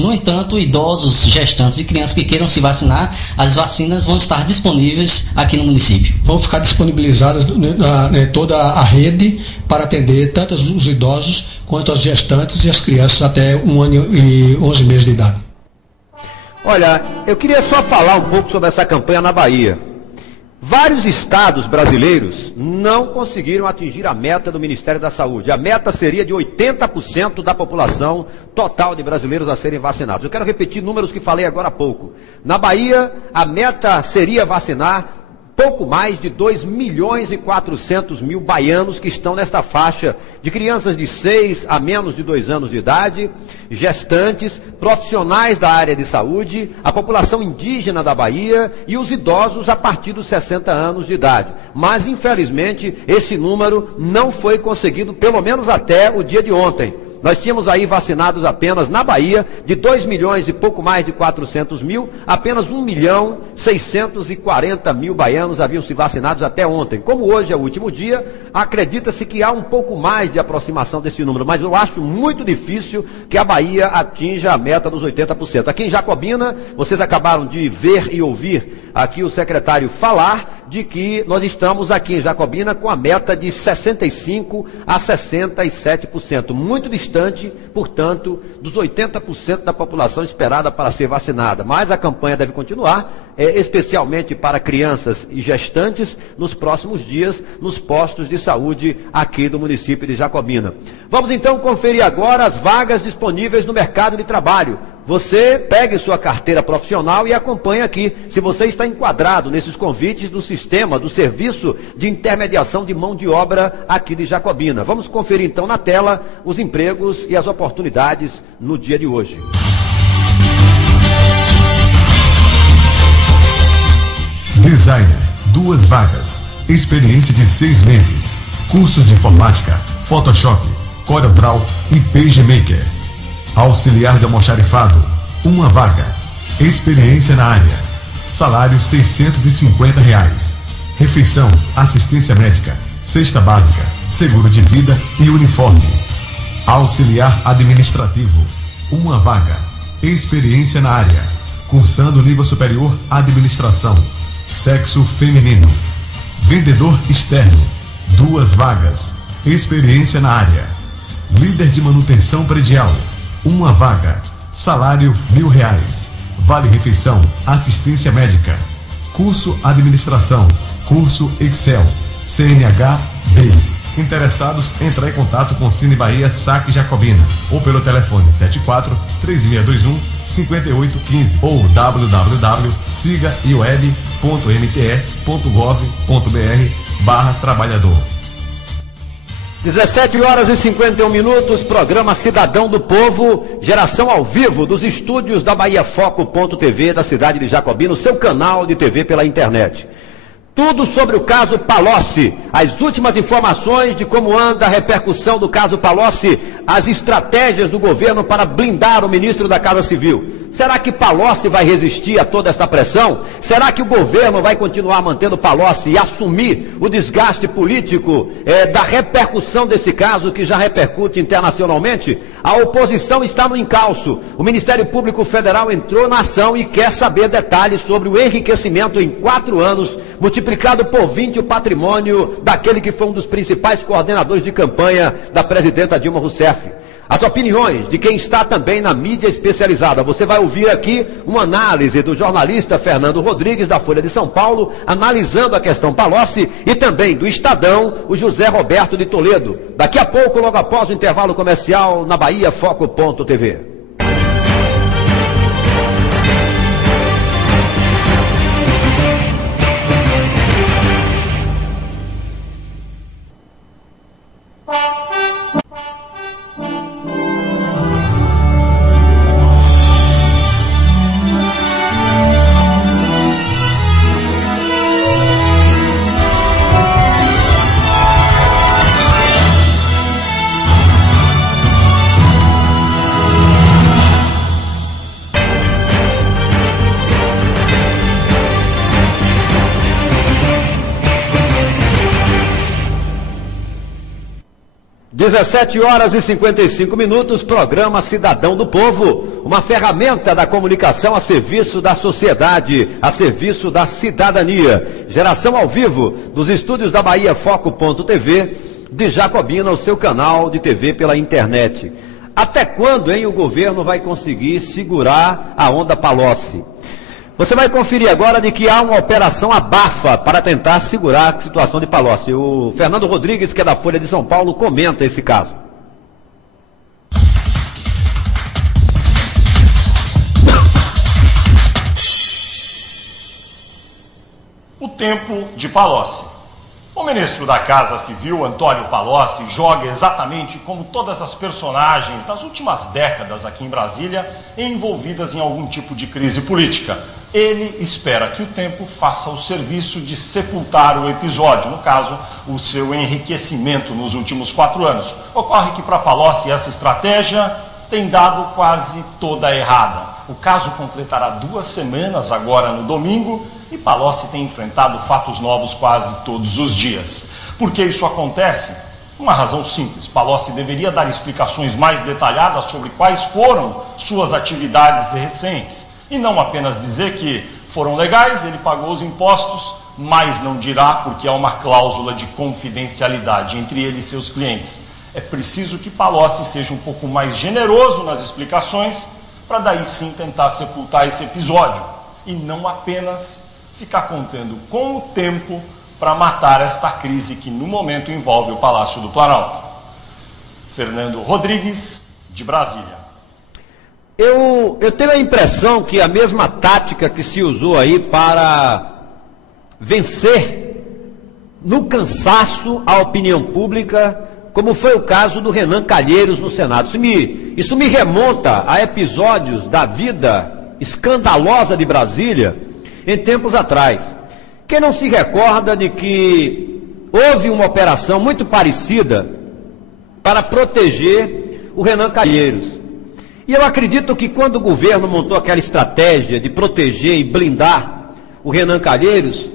No entanto, idosos, gestantes e crianças que queiram se vacinar, as vacinas vão estar disponíveis aqui no município. Vão ficar disponibilizadas toda a rede para atender tanto os idosos quanto as gestantes e as crianças até 1 ano e 11 meses de idade. Olha, eu queria só falar um pouco sobre essa campanha na Bahia. Vários estados brasileiros não conseguiram atingir a meta do Ministério da Saúde. A meta seria de 80% da população total de brasileiros a serem vacinados. Eu quero repetir números que falei agora há pouco. Na Bahia, a meta seria vacinar pouco mais de 2.400.000 baianos que estão nesta faixa de crianças de 6 a menos de 2 anos de idade, gestantes, profissionais da área de saúde, a população indígena da Bahia e os idosos a partir dos 60 anos de idade. Mas, infelizmente, esse número não foi conseguido, pelo menos até o dia de ontem. Nós tínhamos aí vacinados apenas na Bahia, de 2 milhões e pouco mais de 400 mil, apenas 1.640.000 baianos haviam se vacinados até ontem. Como hoje é o último dia, acredita-se que há um pouco mais de aproximação desse número, mas eu acho muito difícil que a Bahia atinja a meta dos 80%. Aqui em Jacobina, vocês acabaram de ver e ouvir aqui o secretário falar de que nós estamos aqui em Jacobina com a meta de 65% a 67%, muito distante, portanto, dos 80% da população esperada para ser vacinada. Mas a campanha deve continuar, especialmente para crianças e gestantes, nos próximos dias, nos postos de saúde aqui do município de Jacobina. Vamos então conferir agora as vagas disponíveis no mercado de trabalho. Você pegue sua carteira profissional e acompanhe aqui se você está enquadrado nesses convites do sistema, do serviço de intermediação de mão de obra aqui de Jacobina. Vamos conferir então na tela os empregos e as oportunidades no dia de hoje. Designer, 2 vagas, experiência de 6 meses, curso de informática, Photoshop, CorelDRAW e PageMaker. Auxiliar de almoxarifado, 1 vaga, experiência na área, salário R$650. Refeição, assistência médica, cesta básica, seguro de vida e uniforme. Auxiliar administrativo, 1 vaga, experiência na área, cursando nível superior administração, sexo feminino. Vendedor externo, 2 vagas, experiência na área. Líder de manutenção predial, 1 vaga, salário R$1.000, vale refeição, assistência médica, curso administração, curso Excel, CNH, BI. Interessados, entrar em contato com Cine Bahia Saque Jacobina ou pelo telefone 74-3621-5815 ou www.sigaiweb.mte.gov.br/trabalhador. 17h51, programa Cidadão do Povo, geração ao vivo dos estúdios da BahiaFoco.tv da cidade de Jacobina, o seu canal de TV pela internet. Tudo sobre o caso Palocci, as últimas informações de como anda a repercussão do caso Palocci, as estratégias do governo para blindar o ministro da Casa Civil. Será que Palocci vai resistir a toda esta pressão? Será que o governo vai continuar mantendo Palocci e assumir o desgaste político da repercussão desse caso que já repercute internacionalmente? A oposição está no encalço. O Ministério Público Federal entrou na ação e quer saber detalhes sobre o enriquecimento em 4 anos, multiplicado por 20 o patrimônio daquele que foi um dos principais coordenadores de campanha da presidenta Dilma Rousseff. As opiniões de quem está também na mídia especializada. Você vai ouvir aqui uma análise do jornalista Fernando Rodrigues, da Folha de São Paulo, analisando a questão Palocci, e também do Estadão, o José Roberto de Toledo. Daqui a pouco, logo após o intervalo comercial, na BahiaFoco.tv. 17 horas e 55 minutos, programa Cidadão do Povo, uma ferramenta da comunicação a serviço da sociedade, a serviço da cidadania. Geração ao vivo dos estúdios da Bahia Foco.tv, de Jacobina, o seu canal de TV pela internet. Até quando, hein, o governo vai conseguir segurar a onda Palocci? Você vai conferir agora de que há uma operação abafa para tentar segurar a situação de Palocci. O Fernando Rodrigues, que é da Folha de São Paulo, comenta esse caso. O tempo de Palocci. O ministro da Casa Civil, Antônio Palocci, joga exatamente como todas as personagens das últimas décadas aqui em Brasília, envolvidas em algum tipo de crise política. Ele espera que o tempo faça o serviço de sepultar o episódio, no caso, o seu enriquecimento nos últimos 4 anos. Ocorre que para Palocci essa estratégia tem dado quase toda errada. O caso completará 2 semanas agora no domingo e Palocci tem enfrentado fatos novos quase todos os dias. Por que isso acontece? Uma razão simples. Palocci deveria dar explicações mais detalhadas sobre quais foram suas atividades recentes. E não apenas dizer que foram legais, ele pagou os impostos, mas não dirá porque há uma cláusula de confidencialidade entre ele e seus clientes. É preciso que Palocci seja um pouco mais generoso nas explicações para daí sim tentar sepultar esse episódio e não apenas ficar contando com o tempo para matar esta crise que no momento envolve o Palácio do Planalto. Fernando Rodrigues, de Brasília. Eu tenho a impressão que a mesma tática que se usou aí para vencer no cansaço a opinião pública, como foi o caso do Renan Calheiros no Senado. Isso me remonta a episódios da vida escandalosa de Brasília em tempos atrás. Quem não se recorda de que houve uma operação muito parecida para proteger o Renan Calheiros? E eu acredito que quando o governo montou aquela estratégia de proteger e blindar o Renan Calheiros,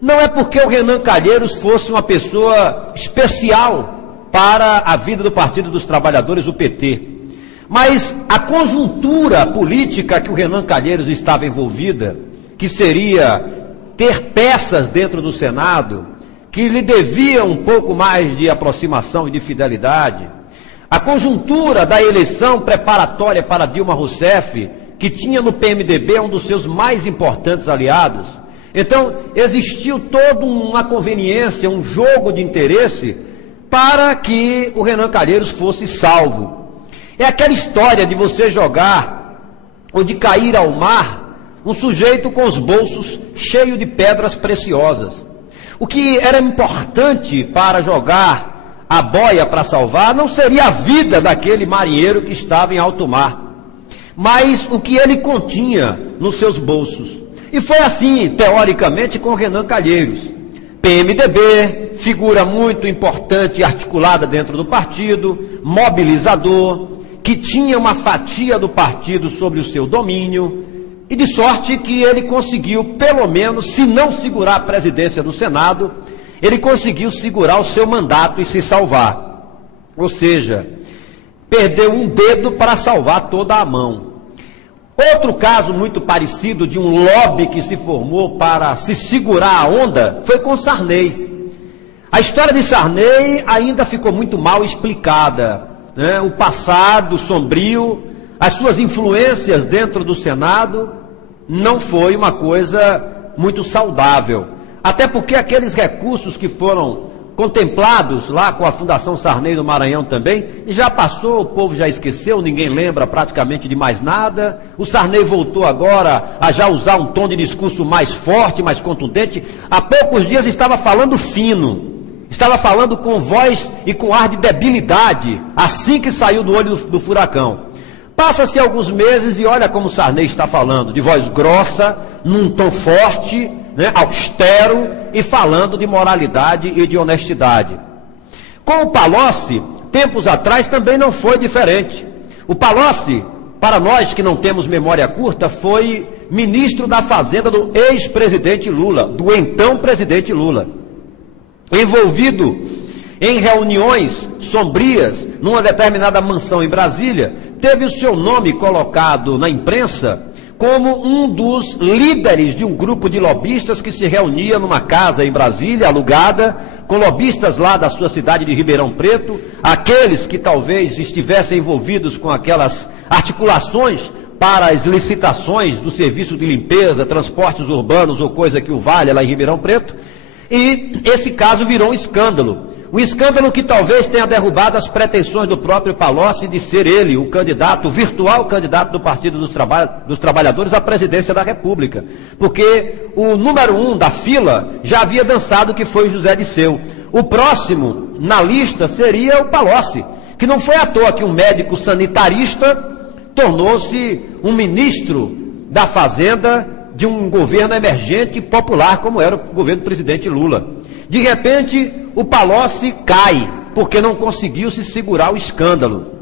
não é porque o Renan Calheiros fosse uma pessoa especial para a vida do Partido dos Trabalhadores, o PT. Mas a conjuntura política que o Renan Calheiros estava envolvida, que seria ter peças dentro do Senado, que lhe devia um pouco mais de aproximação e de fidelidade, a conjuntura da eleição preparatória para Dilma Rousseff, que tinha no PMDB um dos seus mais importantes aliados. Então, existiu toda uma conveniência, um jogo de interesse para que o Renan Calheiros fosse salvo. É aquela história de você jogar ou de cair ao mar um sujeito com os bolsos cheios de pedras preciosas. O que era importante para jogar a boia para salvar não seria a vida daquele marinheiro que estava em alto mar, mas o que ele continha nos seus bolsos. E foi assim, teoricamente, com Renan Calheiros. PMDB, figura muito importante e articulada dentro do partido, mobilizador, que tinha uma fatia do partido sobre o seu domínio, e de sorte que ele conseguiu, pelo menos, se não segurar a presidência do Senado, ele conseguiu segurar o seu mandato e se salvar. Ou seja, perdeu um dedo para salvar toda a mão. Outro caso muito parecido de um lobby que se formou para se segurar a onda foi com Sarney. A história de Sarney ainda ficou muito mal explicada, né? O passado sombrio, as suas influências dentro do Senado, não foi uma coisa muito saudável. Até porque aqueles recursos que foram contemplados lá com a Fundação Sarney no Maranhão também, já passou, o povo já esqueceu, ninguém lembra praticamente de mais nada. O Sarney voltou agora a já usar um tom de discurso mais forte, mais contundente. Há poucos dias estava falando fino, estava falando com voz e com ar de debilidade, assim que saiu do olho do furacão. Passa-se alguns meses e olha como o Sarney está falando, de voz grossa, num tom forte, né, austero e falando de moralidade e de honestidade. Com o Palocci, tempos atrás também não foi diferente. O Palocci, para nós que não temos memória curta, foi ministro da Fazenda do ex-presidente Lula, do então presidente Lula, envolvido em reuniões sombrias, numa determinada mansão em Brasília, teve o seu nome colocado na imprensa como um dos líderes de um grupo de lobistas que se reunia numa casa em Brasília, alugada, com lobistas lá da sua cidade de Ribeirão Preto, aqueles que talvez estivessem envolvidos com aquelas articulações para as licitações do serviço de limpeza, transportes urbanos ou coisa que o valha lá em Ribeirão Preto, e esse caso virou um escândalo. Um escândalo que talvez tenha derrubado as pretensões do próprio Palocci de ser ele o candidato, o virtual candidato do Partido dos Trabalhadores à presidência da República. Porque o número 1 da fila já havia dançado, que foi José Disseu. O próximo na lista seria o Palocci, que não foi à toa que um médico sanitarista tornou-se um ministro da Fazenda de um governo emergente e popular como era o governo do presidente Lula. De repente, o Palocci cai, porque não conseguiu se segurar o escândalo.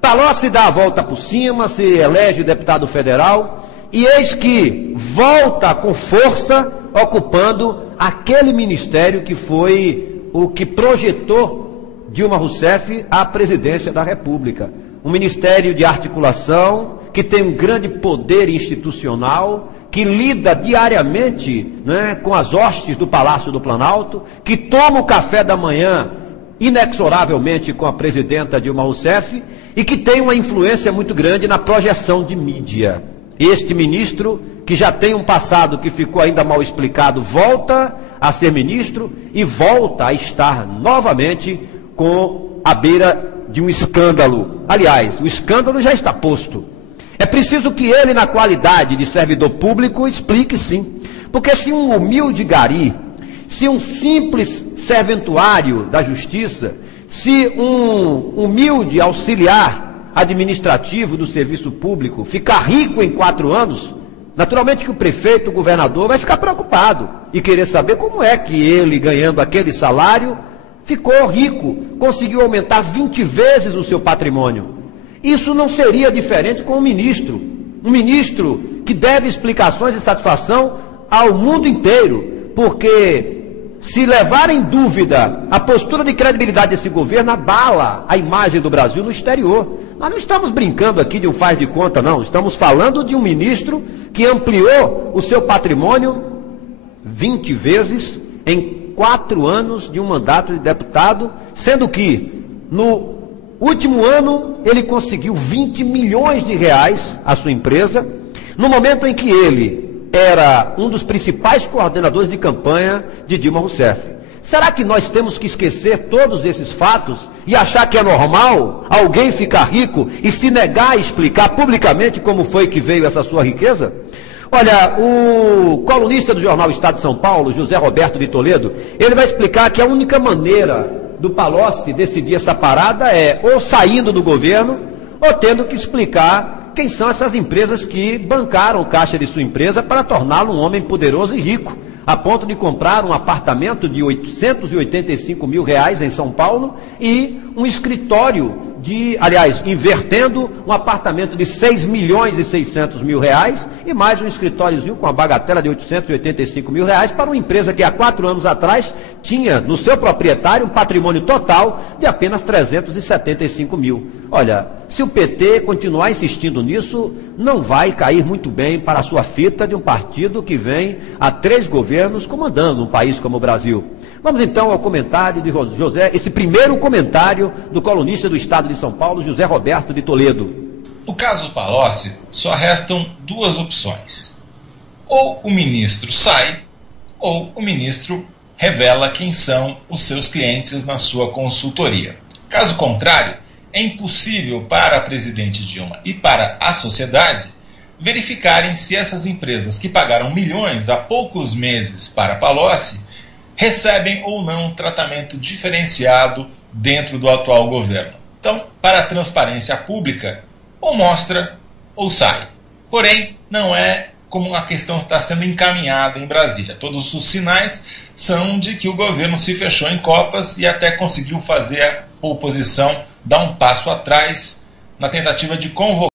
Palocci dá a volta por cima, se elege deputado federal, e eis que volta com força, ocupando aquele ministério que foi o que projetou Dilma Rousseff à presidência da República. Um ministério de articulação, que tem um grande poder institucional, que lida diariamente, né, com as hostes do Palácio do Planalto, que toma o café da manhã inexoravelmente com a presidenta Dilma Rousseff e que tem uma influência muito grande na projeção de mídia. Este ministro, que já tem um passado que ficou ainda mal explicado, volta a ser ministro e volta a estar novamente com a beira de um escândalo. Aliás, o escândalo já está posto. É preciso que ele, na qualidade de servidor público, explique sim. Porque se um humilde gari, se um simples serventuário da justiça, se um humilde auxiliar administrativo do serviço público ficar rico em 4 anos, naturalmente que o prefeito, o governador, vai ficar preocupado e querer saber como é que ele, ganhando aquele salário, ficou rico, conseguiu aumentar 20 vezes o seu patrimônio. Isso não seria diferente com um ministro que deve explicações e satisfação ao mundo inteiro, porque se levar em dúvida a postura de credibilidade desse governo, abala a imagem do Brasil no exterior. Nós não estamos brincando aqui de um faz de conta, não. Estamos falando de um ministro que ampliou o seu patrimônio 20 vezes em 4 anos de um mandato de deputado, sendo que no último ano, ele conseguiu 20 milhões de reais à sua empresa, no momento em que ele era um dos principais coordenadores de campanha de Dilma Rousseff. Será que nós temos que esquecer todos esses fatos e achar que é normal alguém ficar rico e se negar a explicar publicamente como foi que veio essa sua riqueza? Olha, o colunista do jornal Estado de São Paulo, José Roberto de Toledo, ele vai explicar que a única maneira do Palocci decidir essa parada é ou saindo do governo ou tendo que explicar quem são essas empresas que bancaram o caixa de sua empresa para torná-lo um homem poderoso e rico, a ponto de comprar um apartamento de 885 mil reais em São Paulo e um escritório invertendo um apartamento de 6 milhões e 600 mil reais e mais um escritóriozinho com a bagatela de 885 mil reais para uma empresa que há 4 anos atrás tinha no seu proprietário um patrimônio total de apenas 375 mil. Olha, se o PT continuar insistindo nisso, não vai cair muito bem para a sua fita de um partido que vem há 3 governos comandando um país como o Brasil. Vamos então ao comentário de José, esse primeiro comentário do colunista do Estado de São Paulo, José Roberto de Toledo. No caso Palocci, só restam 2 opções. Ou o ministro sai, ou o ministro revela quem são os seus clientes na sua consultoria. Caso contrário, é impossível para a presidente Dilma e para a sociedade verificarem se essas empresas que pagaram milhões há poucos meses para Palocci recebem ou não tratamento diferenciado dentro do atual governo. Então, para a transparência pública, ou mostra ou sai. Porém, não é como a questão está sendo encaminhada em Brasília. Todos os sinais são de que o governo se fechou em copas e até conseguiu fazer a oposição dar um passo atrás na tentativa de convocar